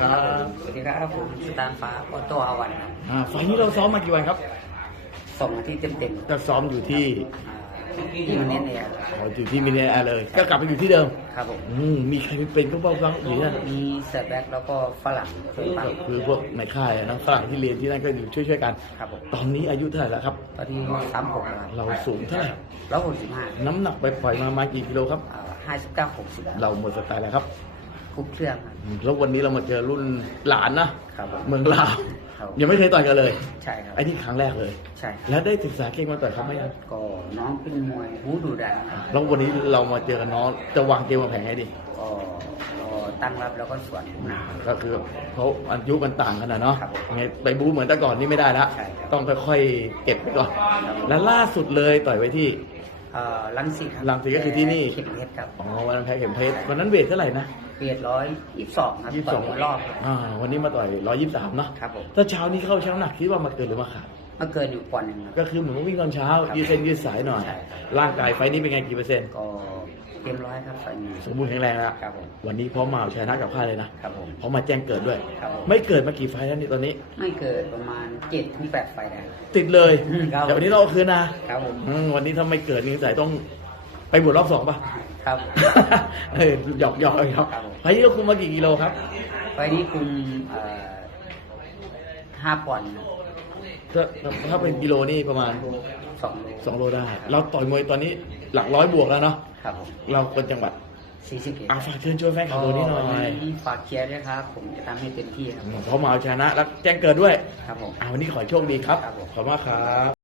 ครับสวัสดีครับผมสตาร์ฟ้าออโต้อาวันครับอ่าไฟล์นี้เราซ้อมมากี่วันครับสองอาทิตย์เต็มๆก็ซ้อมอยู่ที่อ่าที่มันเน้นเนี่ยครับอ๋ออยู่ที่มินเนอาเลย ก็กลับไปอยู่ที่เดิม ครับผมอืมมีใครเป็นก็บ้างบ้างหรือนั่นมีเซอร์แบ็กแล้วก็ฝรั่งเพิ่มไปก็คือพวกในค่ายอะนะฝรั่งที่เรียนที่นั่นก็อยู่ช่วยๆกัน ครับผมตอนนี้อายุเท่าไหร่แล้วครับ ตอนนี้สามหกครับเราสูงเท่าไหร่ ร้อยหกสิบห้าน้ำหนักไปปล่อยมามากี่กิโลครับ ห้าสิบเก้าหกสิบเราหมดสไตล์แล้วครับ คุกเครื่องครับอืมแล้ววันนี้เรามาเจอรุ่นหลานนะครับผมเมืองลาวครับยังไม่เคยต่อยกันเลยใช่ครับ ไอ้นี่ครั้งแรกเลย ใช่ครับแล้วได้ศึกษาเก่งมาต่อยเขาไหมยังก็น้องเป็นมวยหูดูดันครับแล้ววันนี้เรามาเจอกันน้องจะวางเกมวางแผนไงดีก็ก็ตั้งรับแล้วก็สวนหนักก็คือเขาอายุมันต่างกันนะเนาะครับผมไงไปบู๊เหมือนแต่ก่อนนี่ไม่ได้ละใช่ครับ ต้องค่อยๆเก็บไปก่อนครับแล้วล่าสุดเลยต่อยไว้ที่ เอ่อลังสิตครับรังสิตก็คือที่นี่ เข็มเพชรครับอ๋อวันนั้นแพ้เข็มเพชรวันนั้นเวทเท่าไหร่นะ เบียดร้อยยี่สิบสองครับยี่สิบสอง ต่ยรอบครับ อ่าวันนี้มาต่อยร้อยยี่สิบสามเนาะครับผม ถ้าเช้านี้เข้าเช้าหนักคิดว่ามาเกินหรือมาขาดเมื่อเกินอยู่ปอนด์หนึ่งครับ ก็คือเหมือนว่าวิ่งตอนเช้าครับยืดเส้นยืดสายหน่อย ใช่ร่างกายไฟนี้เป็นไงกี่เปอร์เซ็นต์ก็เต็มร้อยครับไฟล์นี้สมบูรณ์แข็งแรงแล้วครับผมวันนี้พร้อมมาเอาชนะกับค่ายเลยนะครับผม พร้อมมาแจ้งเกิดด้วย ครับผม ไม่เกิดมากี่ไฟล์แล้วนี่ตอนนี้ ไม่เกินประมาณเจ็ดถึงแปดไฟล์ได้ ติดเลยครับ แต่วันนี้เราเอาคืนนะครับผม อืมวันนี้ถ้าไม่เกิดนี่สายต้องไปบวชรอบสองป่ะ ครับ เออหยอกหยอกหยอกครับผม ไฟล์นี้เราคุมมากี่กิโลครับ ไฟล์นี้คุมเอ่อห้าปอนด์ ถ้าถ้าเป็นกิโลนี่ประมาณสองโลสองโลได้ เราต่อยมวยตอนนี้หลักร้อยบวกแล้วเนาะครับผมเราคนจังหวัดสี่สิบเอ็ดอาฝากเชิญชวนแฟนคลับตัวนี้หน่อยวันนี้ฝากเชียร์ด้วยครับ ผมจะทำให้เต็มที่ครับเขามาเอาชนะแล้วแจ้งเกิดด้วย ครับผมอ่าวันนี้ขอให้โชคดีครับครับผมขอบคุณมากครับ